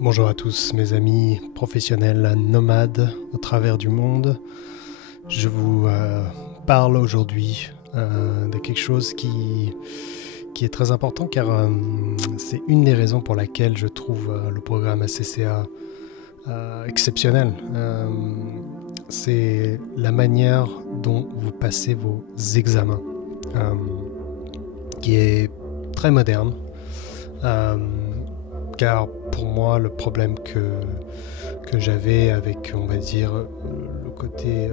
Bonjour à tous mes amis professionnels nomades au travers du monde. Je vous parle aujourd'hui de quelque chose qui est très important car c'est une des raisons pour laquelle je trouve le programme ACCA exceptionnel. C'est la manière dont vous passez vos examens qui est très moderne. Car pour moi, le problème que j'avais avec, on va dire, le côté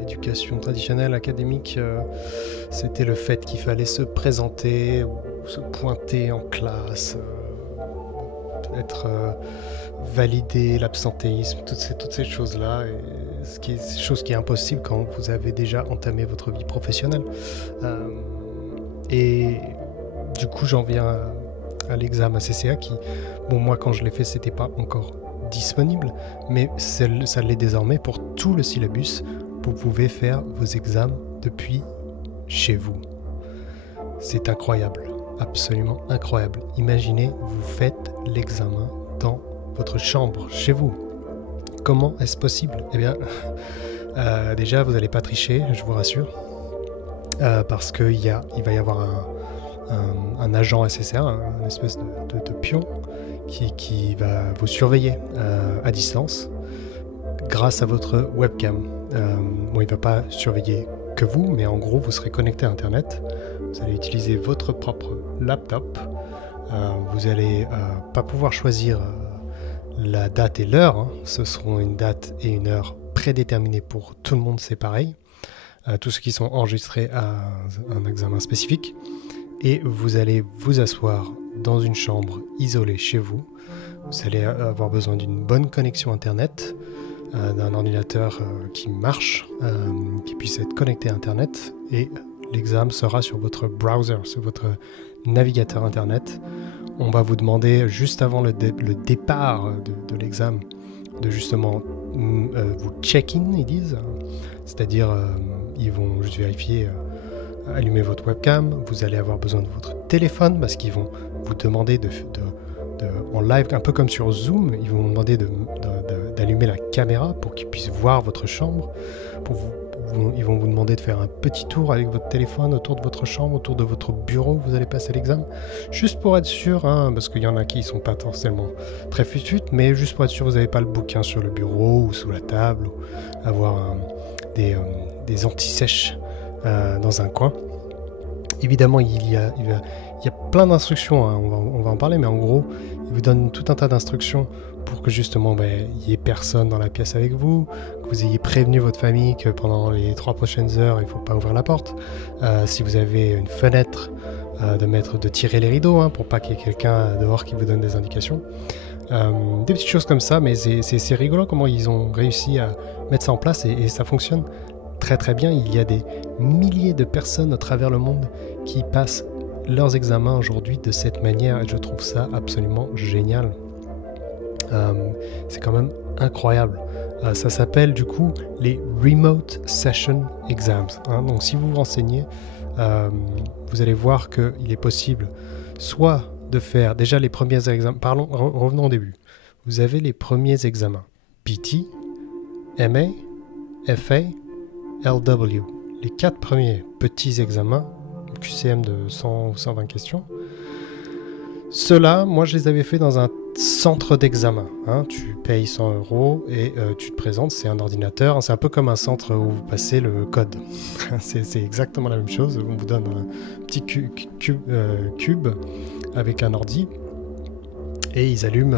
éducation traditionnelle, académique, c'était le fait qu'il fallait se présenter, ou se pointer en classe, être validé, l'absentéisme, toutes ces choses-là, et ces choses qui est impossible quand vous avez déjà entamé votre vie professionnelle. Et du coup, j'en viens à l'examen ACCA qui, bon, moi quand je l'ai fait, c'était pas encore disponible, mais ça l'est désormais pour tout le syllabus. Vous pouvez faire vos examens depuis chez vous. C'est incroyable, absolument incroyable. Imaginez, vous faites l'examen dans votre chambre, chez vous. Comment est-ce possible? Eh bien, déjà, vous n'allez pas tricher, je vous rassure, parce qu'il va y avoir un agent ACCA, une espèce de pion qui va vous surveiller à distance grâce à votre webcam. Bon, il ne va pas surveiller que vous, mais en gros, vous serez connecté à Internet. Vous allez utiliser votre propre laptop. Vous n'allez pas pouvoir choisir la date et l'heure. Hein. Ce seront une date et une heure prédéterminées pour tout le monde, c'est pareil. Tous ceux qui sont enregistrés à un examen spécifique. Et vous allez vous asseoir dans une chambre isolée chez vous. Vous allez avoir besoin d'une bonne connexion Internet, d'un ordinateur qui marche, qui puisse être connecté à Internet. Et l'examen sera sur votre browser, sur votre navigateur Internet. On va vous demander, juste avant le départ de l'examen, de justement vous check-in, ils disent. C'est-à-dire, ils vont juste vérifier... allumer votre webcam, vous allez avoir besoin de votre téléphone parce qu'ils vont vous demander en live, un peu comme sur Zoom, ils vont vous demander d'allumer la caméra pour qu'ils puissent voir votre chambre. Ils vont vous demander de faire un petit tour avec votre téléphone autour de votre chambre, autour de votre bureau où vous allez passer l'examen. Juste pour être sûr, hein, parce qu'il y en a qui ne sont pas forcément très fut-fut, mais juste pour être sûr, vous n'avez pas le bouquin sur le bureau ou sous la table, ou avoir des anti-sèches dans un coin. Évidemment, il y a plein d'instructions, hein, on va en parler, mais en gros, il vous donne tout un tas d'instructions pour que justement il n'y ait personne dans la pièce avec vous, que vous ayez prévenu votre famille que pendant les 3 prochaines heures, il ne faut pas ouvrir la porte. Si vous avez une fenêtre, de tirer les rideaux, hein, pour pas qu'il y ait quelqu'un dehors qui vous donne des indications. Des petites choses comme ça, mais c'est rigolo comment ils ont réussi à mettre ça en place et ça fonctionne très très bien. Il y a des milliers de personnes à travers le monde qui passent leurs examens aujourd'hui de cette manière et je trouve ça absolument génial. C'est quand même incroyable. Ça s'appelle du coup les Remote Session Exams. Hein. Donc si vous vous renseignez, vous allez voir qu'il est possible soit de faire déjà les premiers examens. Revenons au début. Vous avez les premiers examens. PT, MA, FA, LW, les 4 premiers petits examens, QCM de 100 ou 120 questions. Ceux-là, moi je les avais fait dans un centre d'examen. Hein. Tu payes 100 € et tu te présentes, c'est un ordinateur. C'est un peu comme un centre où vous passez le code. c'est exactement la même chose. On vous donne un petit cube avec un ordi et ils allument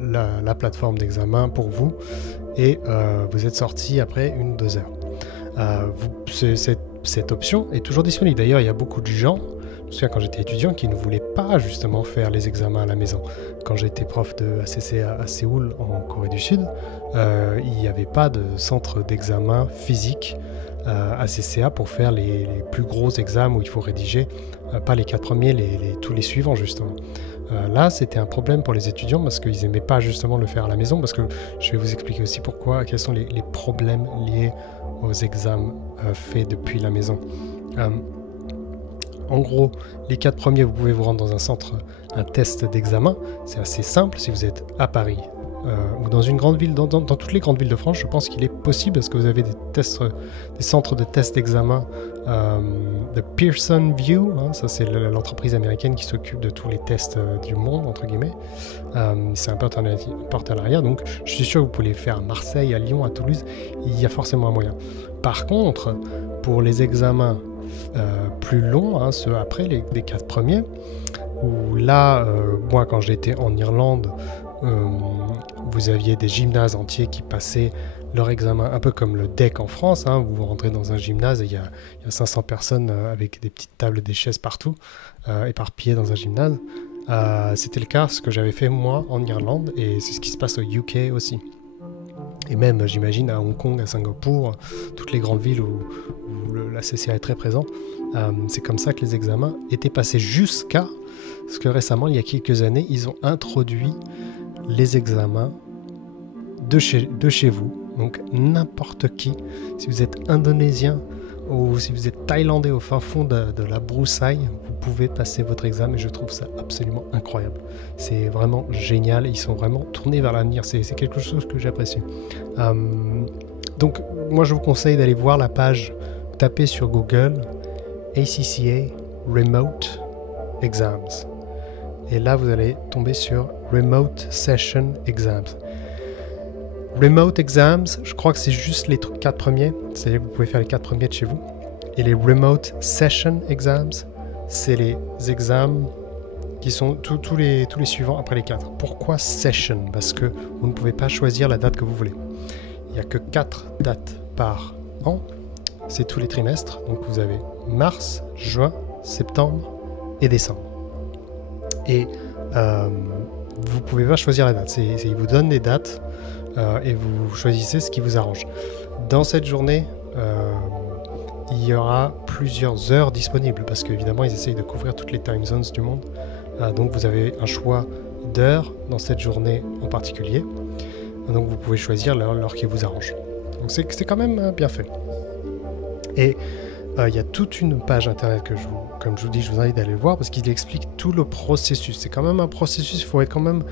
la plateforme d'examen pour vous et vous êtes sorti après 1 ou 2 heures. Cette option est toujours disponible. D'ailleurs, il y a beaucoup de gens, je me souviens quand j'étais étudiant, qui ne voulaient pas justement faire les examens à la maison. Quand j'étais prof de ACCA à Séoul, en Corée du Sud, il n'y avait pas de centre d'examen physique ACCA pour faire les plus gros examens où il faut rédiger, pas les 4 premiers, tous les suivants justement. Là, c'était un problème pour les étudiants parce qu'ils n'aimaient pas justement le faire à la maison, parce que je vais vous expliquer aussi quels sont les problèmes liés aux examens faits depuis la maison. En gros, les 4 premiers, vous pouvez vous rendre dans un test d'examen. C'est assez simple si vous êtes à Paris ou dans une grande ville, dans toutes les grandes villes de France. Je pense qu'il est possible parce que vous avez des centres de tests d'examen de Pearson VUE. Hein, ça, c'est l'entreprise américaine qui s'occupe de tous les tests du monde, entre guillemets. C'est un partenariat, donc je suis sûr que vous pouvez les faire à Marseille, à Lyon, à Toulouse. Il y a forcément un moyen. Par contre, pour les examens plus longs, hein, ceux après les 4 premiers, où là, moi quand j'étais en Irlande, vous aviez des gymnases entiers qui passaient leur examen, un peu comme le DEC en France, hein, vous rentrez dans un gymnase et il y a 500 personnes avec des petites tables, des chaises partout, éparpillées dans un gymnase. C'était le cas, ce que j'avais fait moi en Irlande, et c'est ce qui se passe au UK aussi. Et même, j'imagine, à Hong Kong, à Singapour, toutes les grandes villes où la CCA est très présente, c'est comme ça que les examens étaient passés jusqu'à ce que récemment, il y a quelques années, ils ont introduit les examens de chez vous. Donc n'importe qui, si vous êtes indonésien ou si vous êtes thaïlandais au fin fond de la broussaille, vous pouvez passer votre examen et je trouve ça absolument incroyable. C'est vraiment génial, ils sont vraiment tournés vers l'avenir, c'est quelque chose que j'apprécie. Donc moi je vous conseille d'aller voir la page, tapez sur Google ACCA Remote Exams. Et là, vous allez tomber sur Remote Session Exams. Remote Exams, je crois que c'est juste les 4 premiers, c'est-à-dire que vous pouvez faire les 4 premiers de chez vous. Et les Remote Session Exams, c'est les examens qui sont tous les suivants après les 4. Pourquoi Session? Parce que vous ne pouvez pas choisir la date que vous voulez. Il n'y a que 4 dates par an, c'est tous les trimestres. Donc vous avez mars, juin, septembre et décembre. Et vous ne pouvez pas choisir la date. Ils vous donnent des dates et vous choisissez ce qui vous arrange. Dans cette journée, il y aura plusieurs heures disponibles parce qu'évidemment, ils essayent de couvrir toutes les time zones du monde. Donc, vous avez un choix d'heures dans cette journée en particulier. Donc, vous pouvez choisir l'heure qui vous arrange. Donc, c'est quand même bien fait. Et il y a toute une page internet que comme je vous dis, je vous invite à aller voir parce qu'il explique tout le processus. C'est quand même un processus, il faut être quand même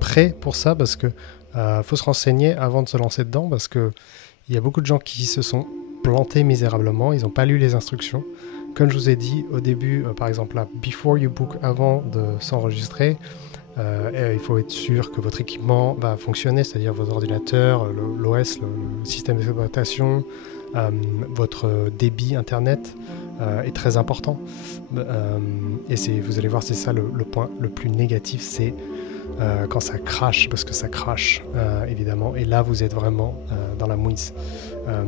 prêt pour ça parce que faut se renseigner avant de se lancer dedans parce que il y a beaucoup de gens qui se sont plantés misérablement, ils n'ont pas lu les instructions. Comme je vous ai dit au début, par exemple là, before you book, avant de s'enregistrer, il faut être sûr que votre équipement va fonctionner, c'est-à-dire votre ordinateur, l'OS, le système d'exploitation, votre débit internet est très important. Et vous allez voir, c'est ça le point le plus négatif, c'est quand ça crache, parce que ça crache évidemment, et là vous êtes vraiment dans la mouise.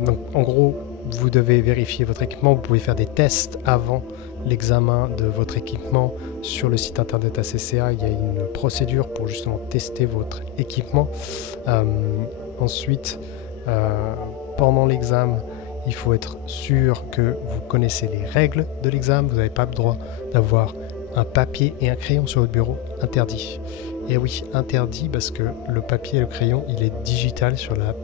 Donc en gros, vous devez vérifier votre équipement, vous pouvez faire des tests avant l'examen de votre équipement sur le site internet ACCA. Il y a une procédure pour justement tester votre équipement. Ensuite, pendant l'examen, il faut être sûr que vous connaissez les règles de l'examen. Vous n'avez pas le droit d'avoir un papier et un crayon sur votre bureau, interdit. Et oui, interdit parce que le papier et le crayon, il est digital sur la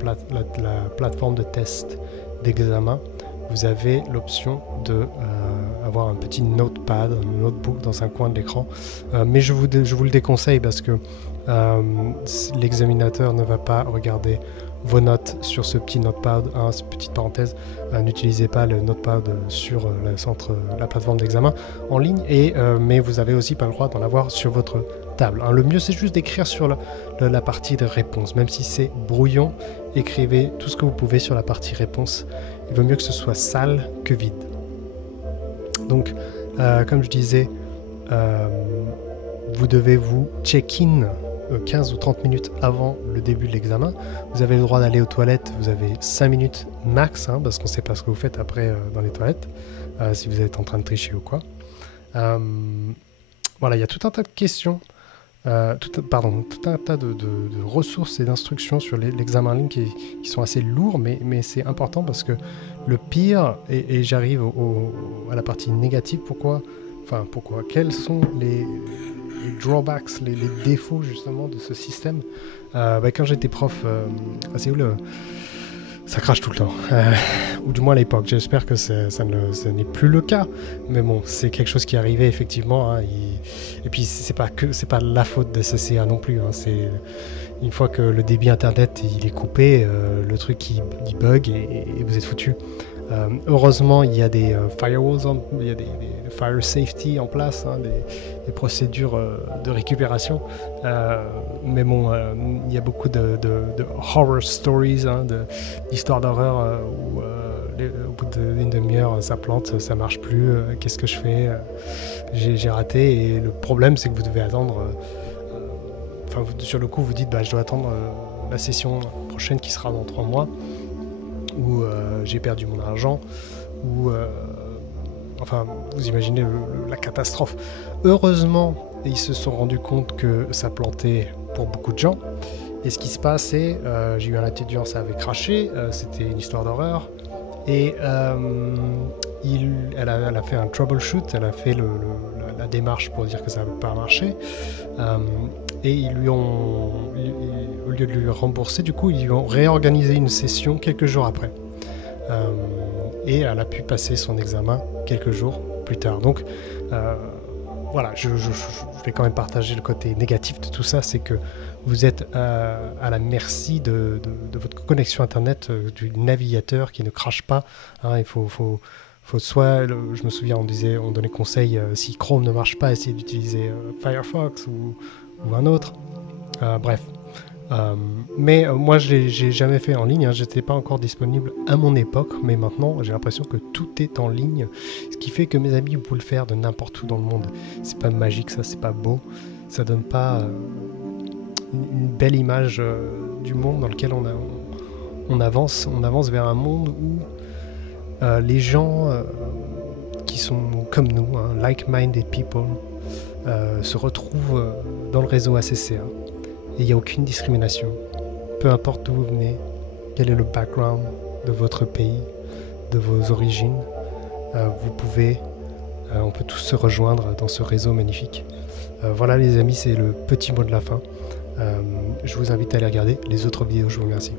plateforme de test d'examen. Vous avez l'option de avoir un petit notepad, un notebook dans un coin de l'écran. Mais je vous le déconseille parce que l'examinateur ne va pas regarder vos notes sur ce petit notepad. Petite parenthèse, n'utilisez pas le notepad sur la plateforme d'examen en ligne. Mais vous n'avez aussi pas le droit d'en avoir sur votre table. Le mieux, c'est juste d'écrire sur la partie de réponse. Même si c'est brouillon, écrivez tout ce que vous pouvez sur la partie réponse. Il vaut mieux que ce soit sale que vide. Donc, comme je disais, vous devez vous check-in 15 ou 30 minutes avant le début de l'examen. Vous avez le droit d'aller aux toilettes, vous avez 5 minutes max, parce qu'on ne sait pas ce que vous faites après dans les toilettes, si vous êtes en train de tricher ou quoi. Voilà, il y a tout un tas de questions, tout un tas de ressources et d'instructions sur l'examen en ligne qui sont assez lourds, mais c'est important parce que le pire, et j'arrive à la partie négative, pourquoi, quels sont les drawbacks, les défauts justement de ce système. Quand j'étais prof à Séoul, ça crache tout le temps. Ou du moins à l'époque. J'espère que ça n'est plus le cas. Mais bon, c'est quelque chose qui est arrivé effectivement. Hein, et puis c'est pas la faute de SSCA non plus. Hein, c'est une fois que le débit internet il est coupé, le truc il bug et vous êtes foutu. Heureusement, il y a des firewalls, il y a des fire safety en place, hein, des procédures de récupération. Mais bon, il y a beaucoup de horror stories, hein, d'histoires d'horreur où au bout d'une demi-heure, ça plante, ça marche plus. Qu'est-ce que je fais? J'ai raté. Et le problème, c'est que vous devez attendre. Sur le coup, vous dites, je dois attendre la session prochaine qui sera dans 3 mois. Où j'ai perdu mon argent, où vous imaginez la catastrophe. Heureusement, ils se sont rendus compte que ça plantait pour beaucoup de gens. Et ce qui se passe, c'est j'ai eu un étudiant, ça avait craché, c'était une histoire d'horreur. Et elle a fait un troubleshoot, elle a fait la démarche pour dire que ça n'avait pas marché. Et ils lui ont, au lieu de lui rembourser, du coup, ils lui ont réorganisé une session quelques jours après. Et elle a pu passer son examen quelques jours plus tard. Donc, voilà, je vais quand même partager le côté négatif de tout ça, c'est que vous êtes à la merci de votre connexion Internet, du navigateur qui ne crache pas. Hein, il faut soit, je me souviens, on donnait conseil, si Chrome ne marche pas, essayez d'utiliser Firefox ou un autre. Bref. Mais moi, j'ai jamais fait en ligne. Hein, j'étais pas encore disponible à mon époque, mais maintenant, j'ai l'impression que tout est en ligne, ce qui fait que mes amis, vous pouvez le faire de n'importe où dans le monde. C'est pas magique, ça, c'est pas beau. Ça donne pas une belle image du monde dans lequel on avance. On avance vers un monde où les gens qui sont comme nous, hein, like-minded people, se retrouvent dans le réseau ACCA. Et il n'y a aucune discrimination. Peu importe d'où vous venez, quel est le background de votre pays, de vos origines, on peut tous se rejoindre dans ce réseau magnifique. Voilà les amis, c'est le petit mot de la fin. Je vous invite à aller regarder les autres vidéos, je vous remercie.